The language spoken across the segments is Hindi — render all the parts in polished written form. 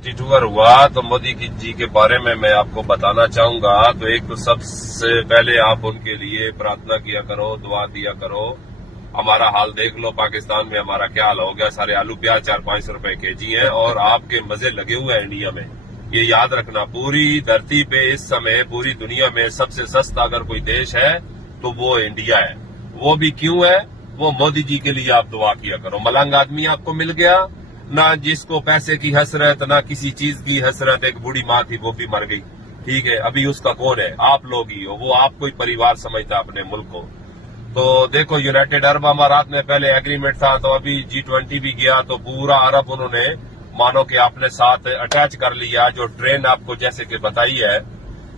सिटी टूर हुआ तो मोदी जी के बारे में मैं आपको बताना चाहूंगा। तो एक तो सबसे पहले आप उनके लिए प्रार्थना किया करो, दुआ दिया करो। हमारा हाल देख लो, पाकिस्तान में हमारा क्या हाल हो गया। सारे आलू प्याज 400-500 रुपए केजी हैं और आपके मजे लगे हुए हैं इंडिया में। ये याद रखना, पूरी धरती पे इस समय पूरी दुनिया में सबसे सस्ता अगर कोई देश है तो वो इंडिया है। वो भी क्यों है? वो मोदी जी के लिए आप दुआ किया करो। मलंग आदमी आपको मिल गया, ना जिसको पैसे की हसरत ना किसी चीज की हसरत। एक बूढ़ी माँ थी, वो भी मर गई, ठीक है। अभी उसका कौन है? आप लोग ही हो। वो आपको ही परिवार समझता अपने मुल्क को। तो देखो, यूनाइटेड अरब अमारात में पहले एग्रीमेंट था, तो अभी G20 भी गया तो पूरा अरब उन्होंने मानो कि अपने साथ अटैच कर लिया। जो ट्रेन आपको जैसे कि बताई है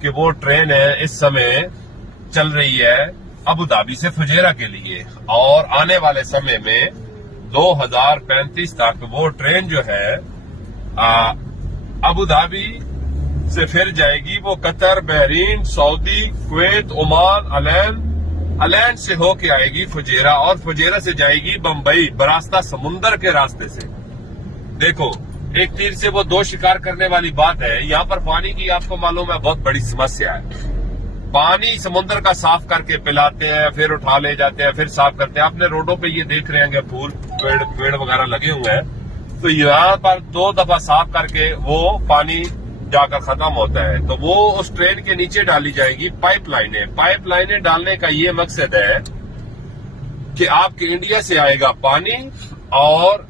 कि वो ट्रेन है इस समय चल रही है अबू धाबी से फुजेरा के लिए, और आने वाले समय में 2035 तक वो ट्रेन जो है अबू धाबी से फिर जाएगी, वो Qatar, Bahrain, Saudi, Kuwait, Oman, Al Ain से होके आएगी फुजेरा, और फुजेरा से जाएगी बंबई बरास्ता समुंदर के रास्ते से। देखो, एक तीर से वो दो शिकार करने वाली बात है। यहाँ पर पानी की आपको मालूम है बहुत बड़ी समस्या है। पानी समुद्र का साफ करके पिलाते हैं, फिर उठा ले जाते हैं, फिर साफ करते हैं। आपने रोडों पे ये देख रहे हैं फूल पेड़ वगैरह लगे हुए हैं, तो यहाँ पर 2 दफा साफ करके वो पानी जाकर खत्म होता है। तो वो उस ट्रेन के नीचे डाली जाएगी पाइपलाइनें डालने का ये मकसद है कि आपके इंडिया से आएगा पानी और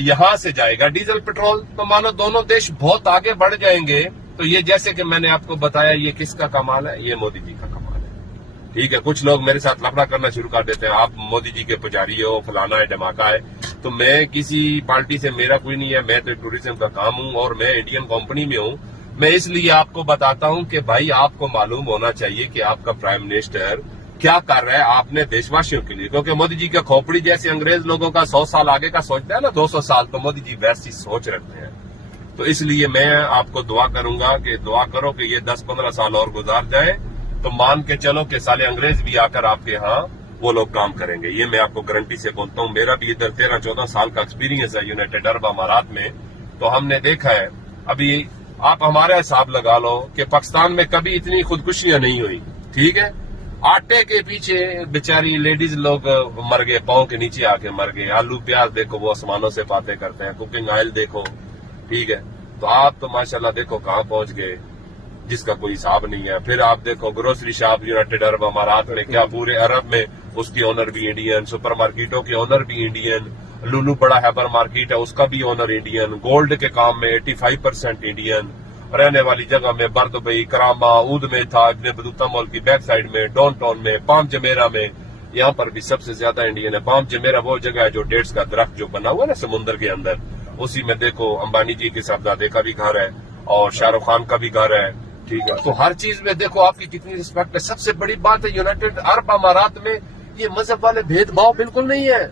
यहाँ से जाएगा डीजल पेट्रोल। तो मानो दोनों देश बहुत आगे बढ़ जाएंगे। तो ये जैसे कि मैंने आपको बताया, ये किसका कमाल है? ये मोदी जी का कमाल है, ठीक है। कुछ लोग मेरे साथ लफड़ा करना शुरू कर देते हैं, आप मोदी जी के पुजारी हो, फलाना है, धमाका है। तो मैं किसी पार्टी से, मेरा कोई नहीं है। मैं तो टूरिज्म का काम हूं और मैं इंडियन कंपनी में हूं। मैं इसलिए आपको बताता हूं कि भाई आपको मालूम होना चाहिए कि आपका प्राइम मिनिस्टर क्या कर रहा है आपने देशवासियों के लिए। क्योंकि मोदी जी का खोपड़ी जैसे अंग्रेज लोगों का 100 साल आगे का सोचता है ना, 200 साल, तो मोदी जी वैसी सोच रखते हैं। तो इसलिए मैं आपको दुआ करूंगा कि दुआ करो कि ये 10-15 साल और गुजार जाए, तो मान के चलो कि साले अंग्रेज भी आकर आपके यहाँ वो लोग काम करेंगे। ये मैं आपको गारंटी से बोलता हूँ। मेरा भी इधर 13-14 साल का एक्सपीरियंस है यूनाइटेड अरब अमारात में। तो हमने देखा है, अभी आप हमारा हिसाब लगा लो कि पाकिस्तान में कभी इतनी खुदकुशियां नहीं हुई, ठीक है। आटे के पीछे बेचारी लेडीज लोग मर गए, पांव के नीचे आके मर गए। आलू प्याज देखो वो आसमानों से बातें करते हैं, कुकिंग ऑयल देखो, ठीक है। तो आप तो माशाल्लाह देखो कहाँ पहुंच गए, जिसका कोई हिसाब नहीं है। फिर आप देखो ग्रोसरी शॉप यूनाइटेड अरब अमारात में, क्या पूरे अरब में उसकी ओनर भी इंडियन, सुपर मार्केटों के ओनर भी इंडियन, लुलू बड़ा हैबर मार्केट है उसका भी ओनर इंडियन, गोल्ड के काम में 85% इंडियन, रहने वाली जगह में बर्दुबई, करामा, ऊद में था, इब्ने बतूता मॉल की बैक साइड में, डाउन टाउन में, पाम जमेरा में, यहाँ पर भी सबसे ज्यादा इंडियन है। पाम जमेरा वो जगह है जो डेट्स का दरख्त जो बना हुआ है ना समुद्र के अंदर, उसी में देखो अंबानी जी के साहबजादे का भी घर है और शाहरुख खान का भी घर है, ठीक है। तो हर चीज में देखो आपकी कितनी रिस्पेक्ट है। सबसे बड़ी बात है यूनाइटेड अरब अमारात में ये मजहब वाले भेदभाव बिल्कुल नहीं है,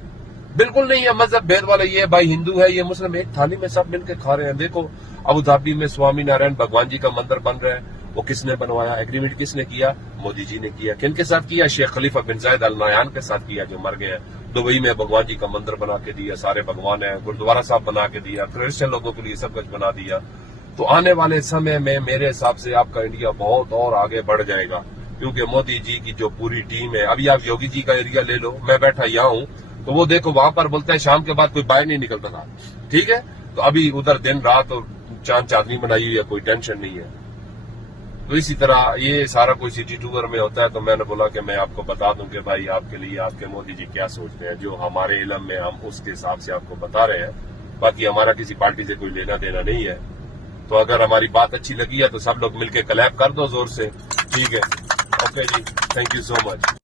बिल्कुल नहीं है मजहब भेद वाले। ये भाई हिंदू है, ये मुस्लिम, एक थाली में सब मिलकर खा रहे हैं। देखो अबू धाबी में स्वामी नारायण भगवान जी का मंदिर बन रहा है, वो किसने बनवाया? एग्रीमेंट किसने किया? मोदी जी ने किया। किन के साथ किया? शेख खलीफा बिन जायद अल नहयान के साथ किया, जो मर गए हैं। दुबई में भगवान जी का मंदिर बना के दिया, सारे भगवान है, गुरुद्वारा साहब बना के दिया, क्रिश्चियन लोगों के लिए सब कुछ बना दिया। तो आने वाले समय में मेरे हिसाब से आपका इंडिया बहुत और आगे बढ़ जाएगा, क्योंकि मोदी जी की जो पूरी टीम है। अभी आप योगी जी का एरिया ले लो, मैं बैठा यहाँ हूँ, तो वो देखो वहां पर बोलते हैं शाम के बाद कोई बाहर नहीं निकलता था, ठीक है। तो अभी उधर दिन रात और चांद चांदनी बनाई हुई है, कोई टेंशन नहीं है। तो इसी तरह ये सारा कोई सिटी टूर में होता है। तो मैंने बोला कि मैं आपको बता दूं कि भाई आपके लिए आपके मोदी जी क्या सोचते हैं, जो हमारे इल्म में हम उसके हिसाब से आपको बता रहे हैं। बाकी हमारा किसी पार्टी से कोई लेना देना नहीं है। तो अगर हमारी बात अच्छी लगी है तो सब लोग मिलकर क्लैप कर दो जोर से, ठीक है। ओके जी, थैंक यू सो मच।